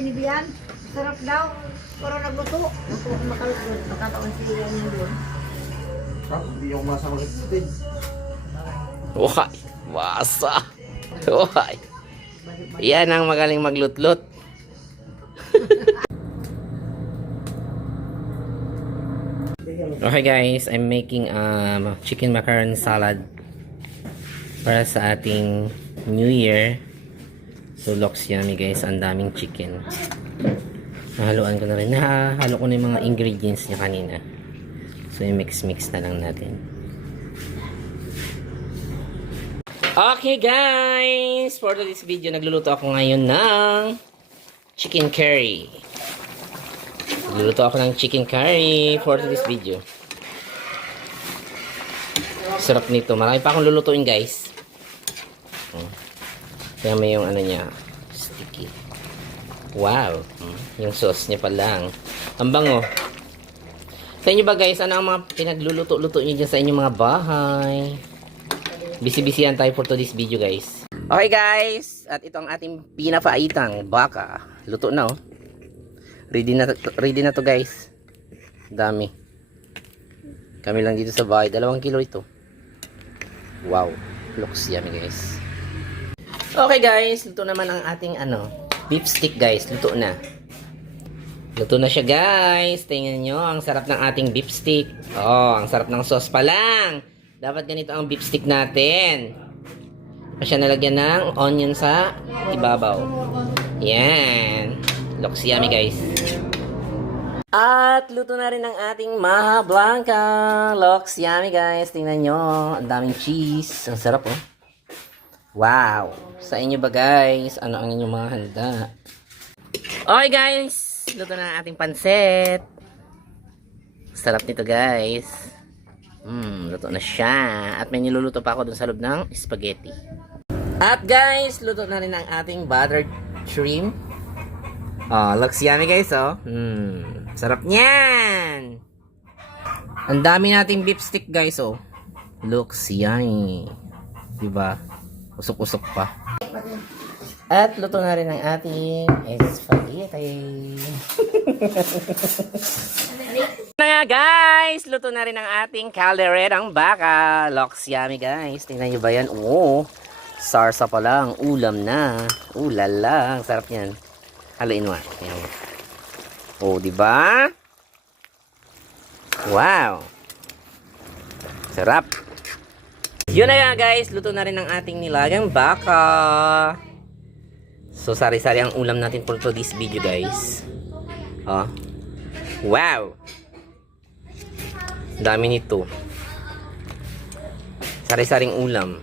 Binibiyan, sarap daw. Pero nagluto. Makataon siya niya doon. Hindi ako masama sa stage. Why? Wasa. Why? Yan ang magaling maglutlot. Okay guys, I'm making chicken macaroni salad para sa ating New Year. So looks yummy guys, ang daming chicken. Nahaluan ko na rin. Nahalo ko na yung mga ingredients niya kanina. So i-mix na lang natin. Okay guys, for this video nagluluto ako ngayon ng chicken curry. Nagluluto ako ng chicken curry for this video. Sarap nito. Marami pa akong lulutuin guys. Kaya may yung ano niya, sticky. Wow. Yung sauce niya pa lang. Ang bango. Sa inyo ba guys, ano ang mga pinagluluto-luto niyo dyan sa inyong mga bahay? Bisi-bisihan tayo for today's video guys. Okay guys, at ito ang ating pinapaitang baka. Luto na oh. Ready na to guys. Dami. Kami lang dito sa bahay. 2 kilo ito. Wow. Looks yummy guys. Okay guys, luto naman ang ating beef stick guys. Luto na. Luto na siya guys. Tingnan nyo, ang sarap ng ating beef stick. Oh, ang sarap ng sauce pa lang. Dapat ganito ang beef stick natin. Siya nalagyan ng onion sa ibabaw. Yan. Looks yummy guys. At luto na rin ang ating maha blanca. Looks yummy guys. Tingnan nyo. Ang daming cheese. Ang sarap oh. Wow. Sa inyo ba guys? Ano ang inyong mga handa? Okay guys. Luto na ang ating pansit. Sarap nito guys. Luto na siya. At may niluluto pa ako dun sa loob ng spaghetti. At guys, luto na rin ang ating buttered shrimp. Oh, looks yummy guys oh. Sarap niyan. Ang dami nating beef stick guys oh. Looks yummy. Diba? Usok-usok pa. At luto na rin ang ating spaghetti. Na nga guys, luto na rin ang ating calderetang baka. Looks yummy guys. Tingnan nyo ba yan? Oo. Sarsa pa lang. Ulam na. Ulala. Ang sarap yan. Haluin mo. Ayan. Oh, diba? Wow. Sarap. Yun na nga guys. Luto na rin ang ating nilagang baka. So, sari-sari ang ulam natin for this video guys. Oh. Wow. Dami nito. Sari-saring ulam.